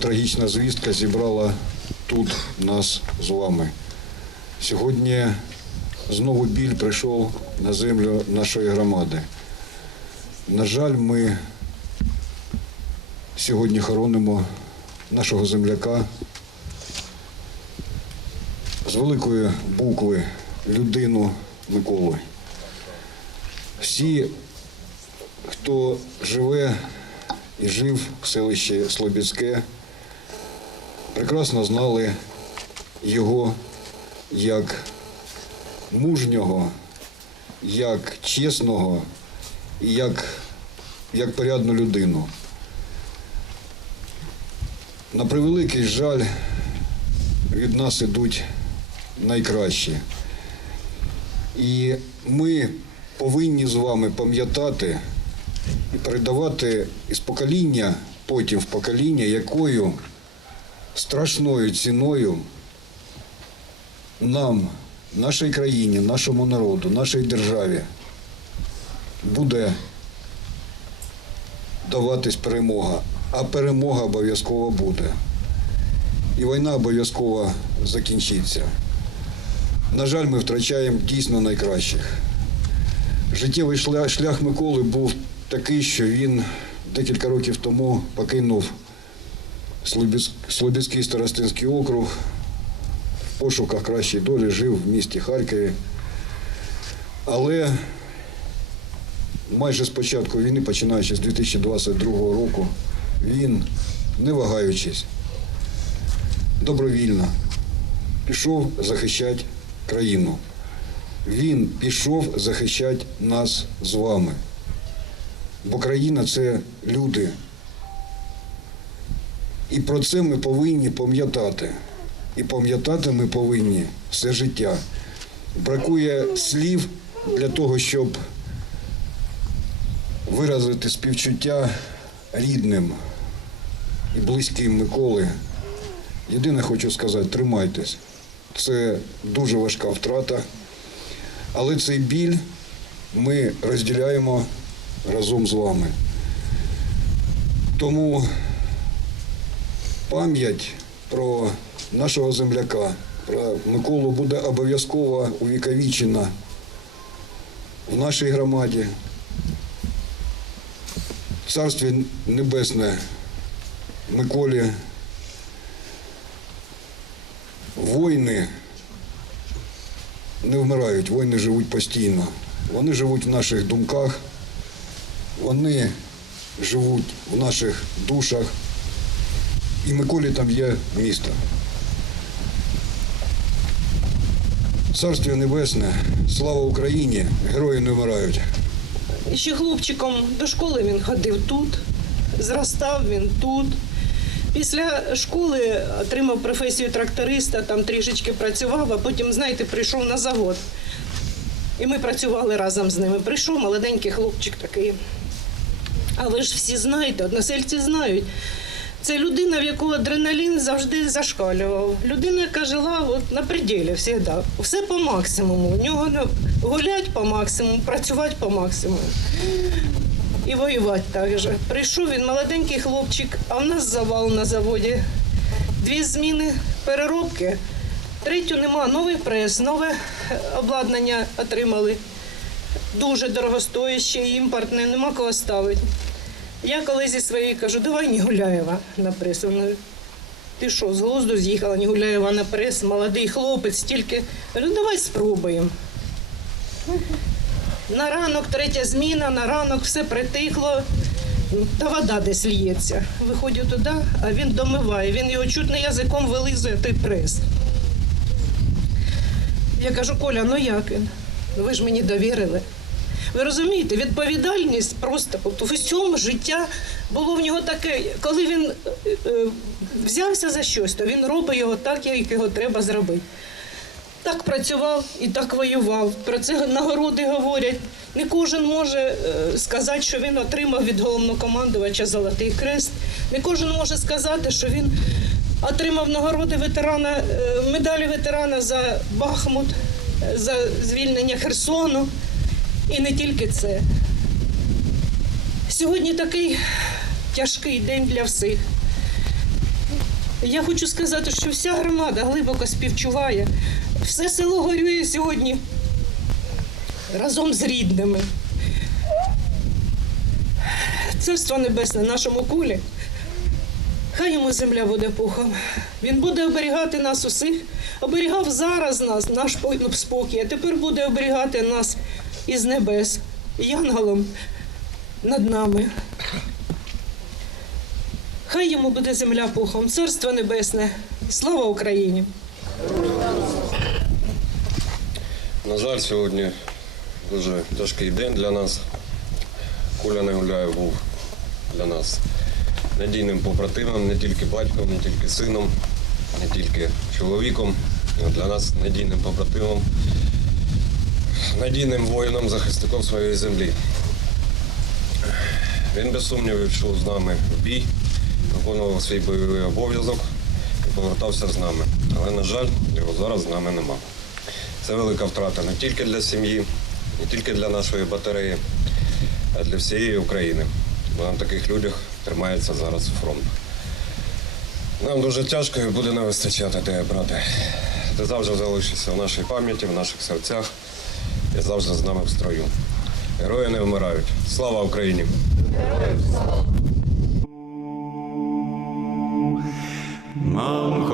трагічна звістка зібрала тут нас з вами. Сьогодні знову біль прийшов на землю нашої громади. На жаль, ми сьогодні хоронимо нашого земляка з великої букви людину Миколи. Всі, хто живе і жив в селищі Слобідське, прекрасно знали його як мужнього, як чесного і як, як порядну людину. На превеликий жаль, від нас ідуть найкращі. І ми повинні з вами пам'ятати і передавати із покоління потім в покоління, якою страшною ціною нам, нашій країні, нашому народу, нашій державі буде даватись перемога. А перемога обов'язково буде. І війна обов'язково закінчиться. На жаль, ми втрачаємо дійсно найкращих. Життєвий шлях, шлях Миколи був такий, що він декілька років тому покинув Слобідський старостинський округ в пошуках кращої долі, жив в місті Харкові. Але майже з початку війни, починаючи з 2022 року, він, не вагаючись, добровільно пішов захищати країну. Він пішов захищати нас з вами. Бо країна це люди. І про це ми повинні пам'ятати. І пам'ятати ми повинні все життя. Бракує слів для того, щоб виразити співчуття рідним і близьким Миколи. Єдине хочу сказати, тримайтесь. Це дуже важка втрата. Але цей біль ми розділяємо разом з вами. Тому пам'ять про нашого земляка, про Миколу буде обов'язково увіковічена в нашій громаді. Царстві Небесне Миколі. Війни не вмирають, воїни живуть постійно. Вони живуть в наших думках, вони живуть в наших душах. І Миколі там є місто. Царство Небесне, слава Україні, герої не вмирають. Ще хлопчиком до школи він ходив тут, зростав він тут. Після школи отримав професію тракториста, там трішечки працював, а потім, знаєте, прийшов на завод. І ми працювали разом з ними. Прийшов молоденький хлопчик такий. А ви ж всі знаєте, односельці знають. Це людина, в яку адреналін завжди зашкалював. Людина, яка жила от на пределі завжди. Все по максимуму. У нього гулять по максимуму, працювати по максимуму. І воювати також. Прийшов він молоденький хлопчик, а в нас завал на заводі. Дві зміни переробки. Третю нема, новий прес, нове обладнання отримали. Дуже дорогостояще, імпортне, нема кого ставити. Я коли зі своєю кажу, давай Нігуляєва на прес. Вона, ти що, з глузду з'їхала Нігуляєва на прес, молодий хлопець, тільки. Кажу, давай спробуємо. На ранок третя зміна, на ранок все притихло. Та вода десь лється. Виходжу туди, а він домиває. Він його чутно язиком вилизує той прес. Я кажу, Коля, ну як він? Ви ж мені довірили. Ви розумієте, відповідальність просто в усьому життя було в нього таке, коли він е, е, взявся за щось, то він робить його так, як його треба зробити. Так працював і так воював. Про це нагороди говорять. Не кожен може е, сказати, що він отримав від головнокомандувача Золотий Крест. Не кожен може сказати, що він отримав нагороди ветерана, медалі ветерана за Бахмут, за звільнення Херсону. І не тільки це. Сьогодні такий тяжкий день для всіх. Я хочу сказати, що вся громада глибоко співчуває. Все село горює сьогодні разом з рідними. Царство небесне нашому кулі. Хай йому земля буде пухом. Він буде оберігати нас усіх. Оберігав зараз нас, наш спокій, а тепер буде оберігати нас із небес, янголом над нами. Хай йому буде земля пухом, царство небесне. Слава Україні! На жаль, сьогодні дуже тяжкий день для нас. Коля Негуляєв був для нас надійним побратимом, не тільки батьком, не тільки сином, не тільки чоловіком, а для нас надійним побратимом, надійним воїном, захисником своєї землі. Він без сумнівів йшов з нами в бій, виконував свій бойовий обов'язок і повертався з нами. Але, на жаль, його зараз з нами нема. Це велика втрата не тільки для сім'ї, не тільки для нашої батареї, а для всієї України. Бо на таких людях тримається зараз фронт. Нам дуже тяжко і буде не вистачати тебе, брате. Ти завжди залишишся в нашій пам'яті, в наших серцях і завжди з нами в строю. Герої не вмирають. Слава Україні! Героям моя